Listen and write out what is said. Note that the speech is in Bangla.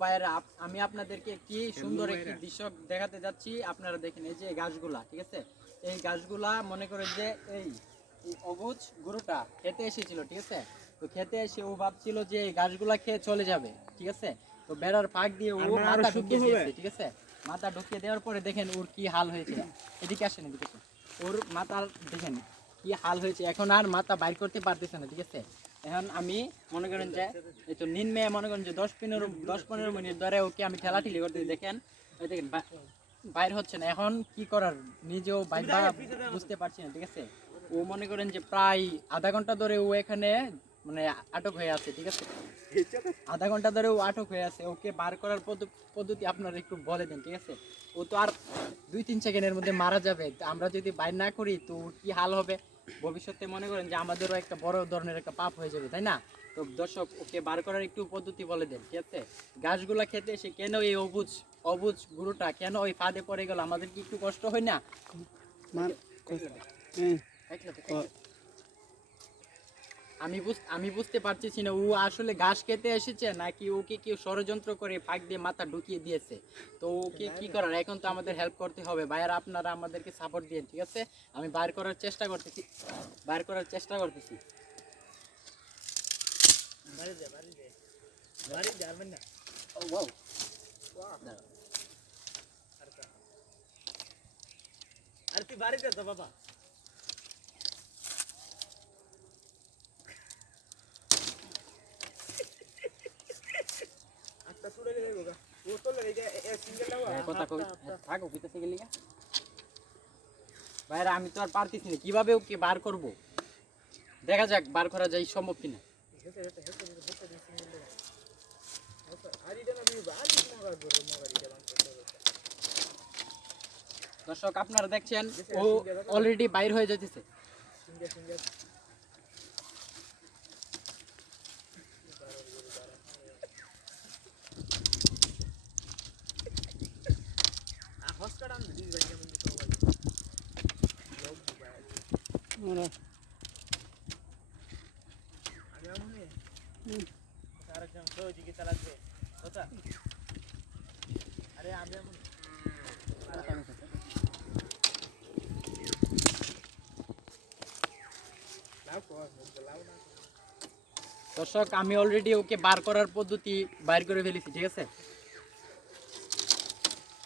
ভাইয়েরা আমি আপনাদেরকে একটি সুন্দর একটি দৃশ্য দেখাতে যাচ্ছি। আপনারা দেখেন এই যে গাছগুলা, ঠিক আছে, এই গাছগুলা মনে করেন যে এই অবুজ গরুটা খেতে এসেছিল, ঠিক আছে। তো খেতে এসে ও ভাবছিল যে এই গাছগুলা খেয়ে চলে যাবে, ঠিক আছে। তো বেড়ার ফাঁক দিয়ে ও মাথা ঢুকিয়ে দিয়েছে, ঠিক আছে। মাথা ঢুকিয়ে দেওয়ার পরে দেখেন ওর কি হাল হয়েছে। এদিকে আসেন, এদিকে আসেন। ওর মাথার দেখেন কি হাল হয়েছে, এখন আর মাথা বাইর করতে পারতেছে না, ঠিক আছে। এখন আমি মনে করেন যে এই তো নিম্নে মনে করেন যে 10-15 মিনিট ধরে ওকে আমি ঠেলাঠেলি করতে দেখেন, ওই দেখেন বাইর হচ্ছে না। এখন কি করার, নিজেও বাইর বুঝতে পারছি না, ঠিক আছে। ও মনে করেন যে প্রায় আধা ঘন্টা ধরে ও এখানে মানে আটক হয়ে আছে, ঠিক আছে। আধা ঘন্টা ধরে ও আটক হয়ে আছে। ওকে বার করার পদ্ধতি আপনারা একটু বলে দেন, ঠিক আছে। ও তো আর 2-3 সেকেন্ডের মধ্যে মারা যাবে। আমরা যদি বাইর না করি তো কি হাল হবে ভবিষ্যতে, মনে করেন যে আমাদেরও একটা বড় ধরনের একটা পাপ হয়ে যাবে, তাই না। তো দর্শক ওকে বার করার একটু পদ্ধতি বলে দেন, ঠিক আছে। গাছগুলা খেতে এসে কেন এই অবুজ গরুটা কেন ওই ফাঁদে পড়ে গেল, আমাদের কি একটু কষ্ট হয় না? আমি বুঝতে পারতেছি না ও আসলে ঘাস খেতে এসেছে নাকি ওকে কেউ ষড়যন্ত্র করে ফাঁক দিয়ে মাথা ঢুকিয়ে দিয়েছে। তো ওকে কি করার, এখন তো আমাদের হেল্প করতে হবে ভাইয়ারা, আপনারা আমাদেরকে সাপোর্ট দিন, ঠিক আছে। আমি বাইর করার চেষ্টা করতেছি। ও ওয়াও, আর তুই বাড়িতে তো বাবা আচ্ছা শুরু হয়ে যাবে ও তো এই যে সিঙ্গেল দাও কথা কই থাকো কইতেছে গেলি গা। ভাইয়ারা আমি তো আর পারতেছি না, কিভাবে ওকে বার করব, দেখা যাক বার করা যায় সম্ভব কিনা। দর্শক আপনারা দেখছেন ও অলরেডি বাইর হয়ে যাইতেছে। দর্শক আমি অলরেডি ওকে বার করার পদ্ধতি বাইর করে ফেলেছি, ঠিক আছে।